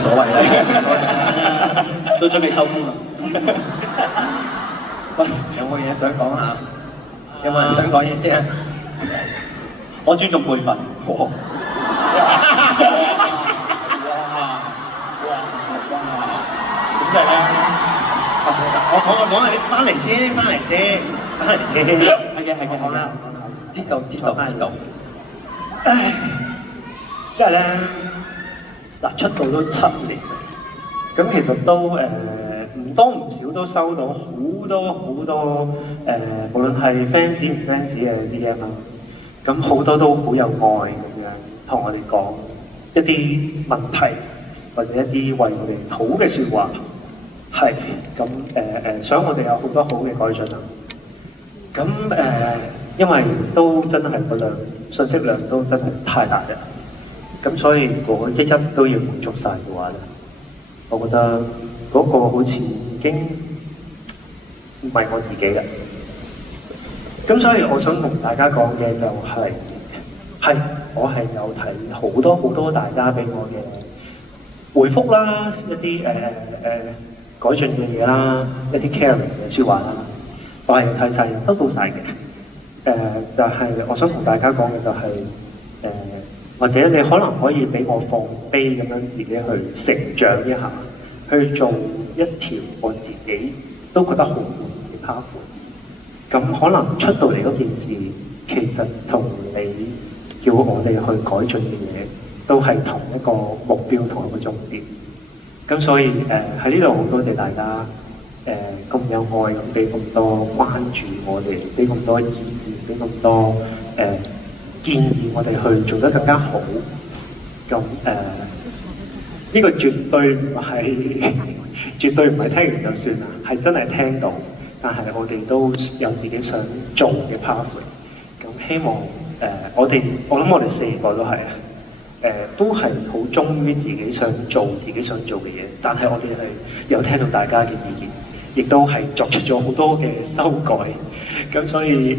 所謂啦，都準備收工啦。喂，有冇嘢想講下？有冇人想講嘢先啊？我尊重輩份。咁就係咧，我講下你翻嚟先。係嘅，講啦，知道。唉，即係咧，嗱出道都7年，咁其實都唔多唔少都收到好多無論係 fans 唔 fans 嘅 DM 啦，咁好多都好有愛咁樣同我哋講一啲問題或者一啲為我哋好嘅説話，係咁想我哋有好多好嘅改進啦。咁因為都真係個量信息量都真係太大啦，咁所以如果一都要滿足晒嘅話咧，我覺得嗰個好似已經唔係我自己嘅。咁所以我想同大家講嘅就係我係有睇好多大家俾我嘅回覆啦，一啲改進嘅嘢啦，一啲 caring 嘅説話啦，我係睇晒收到晒嘅。但係我想同大家講嘅就係或者你可能可以俾我放飛咁樣自己去成長一下，去做一條我自己都覺得好滿意嘅 path。咁可能出到嚟嗰件事，其實同你叫我哋去改進嘅嘢，都係同一個目標同一個終點。咁所以喺呢度好多謝大家咁有愛咁俾咁多關注我哋，俾咁多意見，俾咁多建議我哋去做得更加好。咁呢個絕對唔係聽完就算啦，係真係聽到，但係我哋都有自己想做嘅 pathway。咁希望我諗我哋4個都係都係好忠於自己想做嘅嘢，但係我哋係有聽到大家嘅意見，亦都係作出咗好多嘅修改。咁所以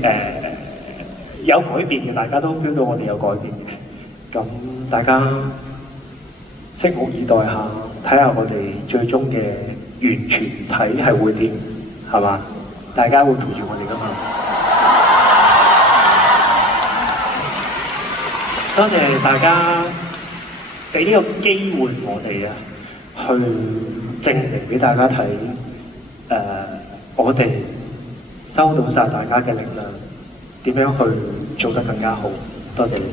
有改變嘅，大家都 feel 到我哋有改變嘅。咁大家拭目以待下，睇下我哋最終嘅完全體係會點，係嘛？大家會陪住我哋㗎嘛？多謝大家俾呢個機會我哋啊，去證明俾大家睇，我哋收到晒大家嘅力量，點樣去做得更加好。多謝你哋。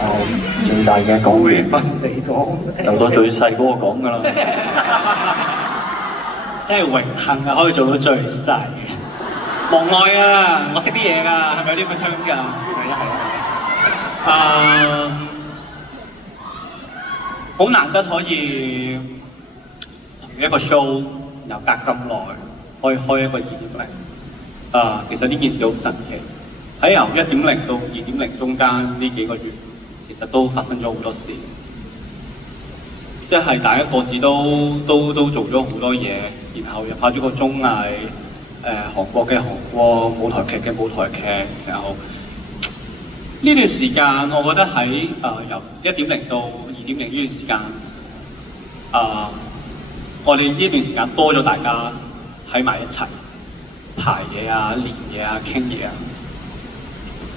我最大嘅講嘢分你講，就到最細嗰個講㗎啦。真係榮幸啊，可以做到最細嘅。望外啊，我識啲嘢㗎，係咪有啲咁嘅 terms 㗎？係啊。好難得可以同一個 show 又隔咁耐，可以開一個2.0。其實呢件事好神奇。喺由1.0到2.0中間呢幾個月，其實都發生咗好多事。即係大家各自都做咗好多嘢，然後又拍咗個綜藝，韓國嘅韓國，舞台劇嘅舞台劇，然後呢段時間，我覺得喺由1.0到2.0呢段時間，我哋呢段時間多咗大家喺埋一齊排嘢啊、練嘢啊、傾嘢啊。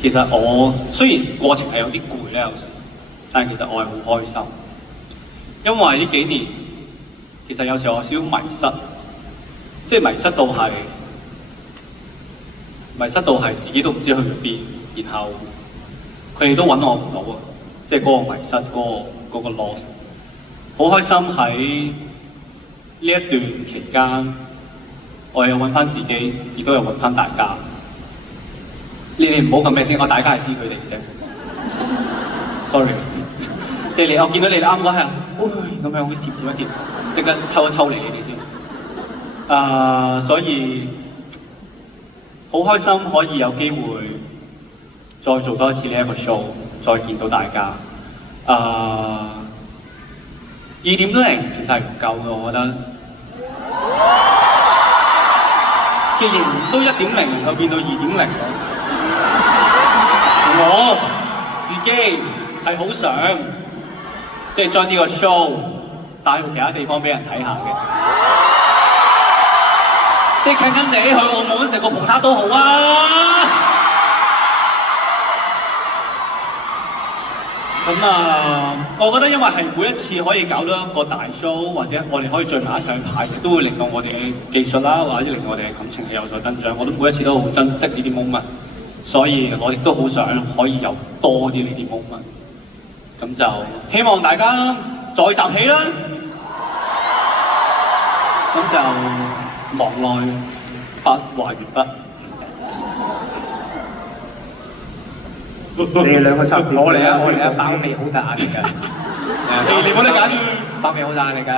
其實我雖然過程係有啲攰咧，有時，但係其實我係好開心。因為呢幾年，其實有時我有少少迷失，即係迷失到係自己都唔知去咗邊，然後佢哋都揾我唔到啊！即係嗰個迷失，嗰個 loss。好開心喺呢一段期間，我有揾翻自己，亦都有揾翻大家。你哋唔好咁咩先，我大家係知佢哋嘅。Sorry。即係我見到你哋啱嗰下，咁樣好似貼一貼，即刻抽一抽離你哋先。所以好開心可以有機會再做多一次呢一個 show， 再見到大家。2.0其實係唔夠嘅，我覺得。既然都1.0能夠變到2.0，我自己係好想即係將呢個 show 帶去其他地方俾人睇下嘅，即係近近地去澳門食個葡撻都好啊！咁啊，我覺得因為係每一次可以搞到一個大 show，或者我哋可以聚埋一齊去排，亦都會令到我哋嘅技術啦，或者令我哋嘅感情係有所增長。我都每一次都好珍惜呢啲 moment， 所以我亦都好想可以有多啲呢啲 moment。咁就希望大家再集氣啦！咁就望內發話完畢。你哋兩個差唔多。我嚟啊！我嚟啊！包尾好大壓力㗎。你冇得揀。包尾好大壓力㗎。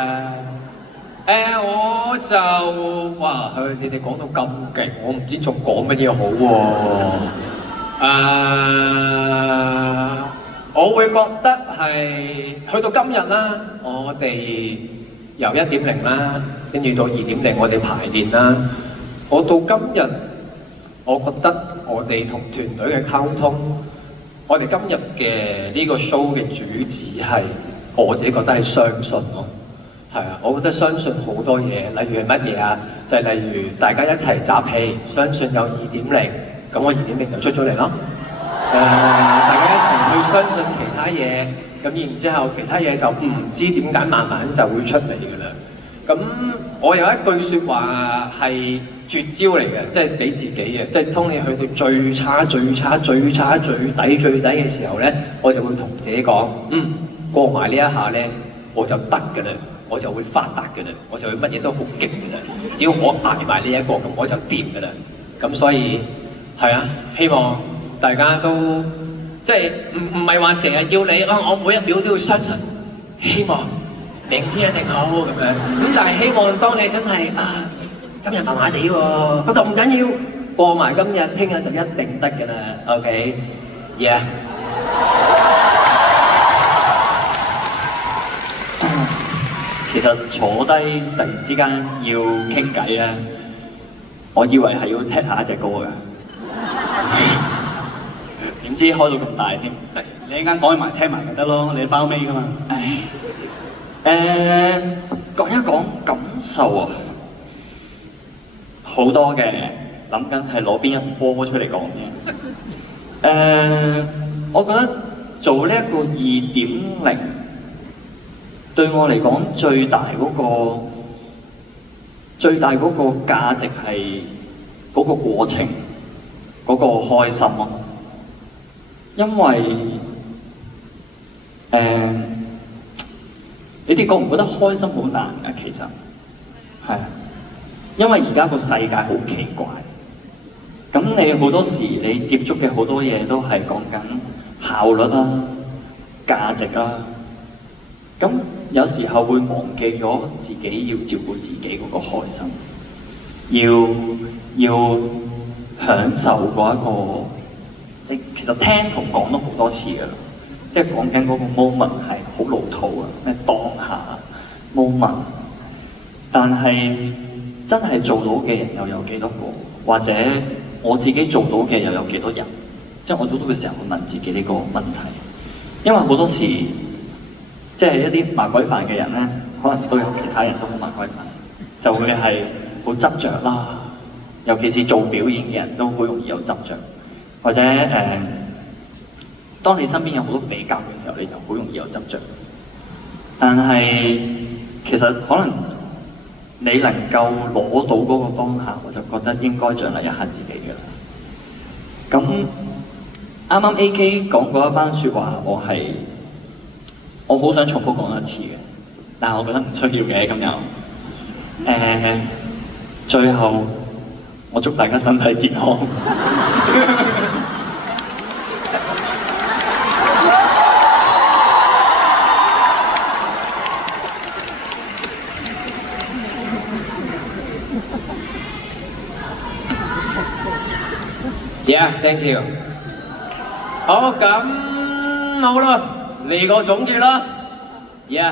我就哇，你哋講到咁勁，我唔知仲講乜嘢好喎。我會覺得係去到今日啦，我哋由1.0啦，跟住到2.0，我哋排練啦。我到今日，我覺得我哋同團隊嘅溝通。我哋今日嘅呢個 show 嘅主旨係，我自己覺得係相信咯，係啊，我覺得相信好多嘢，例如係乜嘢啊？就係例如大家一齊集氣，相信有2.0，咁我2.0就出咗嚟咯。大家一齊去相信其他嘢，咁然之後其他嘢就唔知點解慢慢就會出嚟㗎啦。咁我有一句説話係絕招嚟嘅，即係俾自己嘅，即係當你去到最差、最差、最差、最底、最底嘅時候咧，我就會同自己講：過埋呢一下咧，我就得㗎啦，我就會發達㗎啦，我就會乜嘢都好勁㗎啦。只要我捱埋呢一個，咁我就掂㗎啦。咁所以係啊，希望大家都即係唔係話成日要你我每一秒都要相信，希望明天一定好咁樣。咁但係希望當你真係今日麻麻地喎，不過唔緊要，過埋今日，聽日就一定得㗎啦。OK，yeah。其實坐低突然之間要傾偈咧，我以為係要踢下一隻歌嘅，點知開到咁大添。你一陣間講埋聽埋咪得咯，你包尾㗎嘛。講一講感受啊，好多嘅，諗緊係攞邊一科出嚟講嘅。我覺得做呢一個2.0。對我嚟講，最大嗰個價值係嗰個過程，嗰個開心咯。因為你哋覺唔覺得開心好難㗎？其實係，因為而家個世界好奇怪。咁你好多時你接觸嘅好多嘢都係講緊效率啦、價值啦。咁有時候會忘記咗自己要照顧自己嗰個開心，要享受嗰一個，即係其實聽同講咗好多次㗎啦，即係講緊嗰個 moment 係好老土啊，咩當下 moment， 但係真係做到嘅人又有幾多個，或者我自己做到嘅又有幾多人？即係我到到嘅時候會問自己呢個問題，因為好多時。即係一啲麻鬼煩嘅人咧，可能都有其他人都好麻鬼煩，就會係好執着啦。尤其是做表演嘅人都好容易有執着，或者當你身邊有好多比較嘅時候，你就好容易有執着。但係其實可能你能夠攞到嗰個當下，我就覺得應該獎勵一下自己嘅啦。咁啱啱 AK 講嗰一番説話，我好想重複講一次嘅，但係我覺得唔需要嘅咁又。最後我祝大家身體健康。Yeah，thank you。好，咁好啦。嚟個總結啦 ，yeah。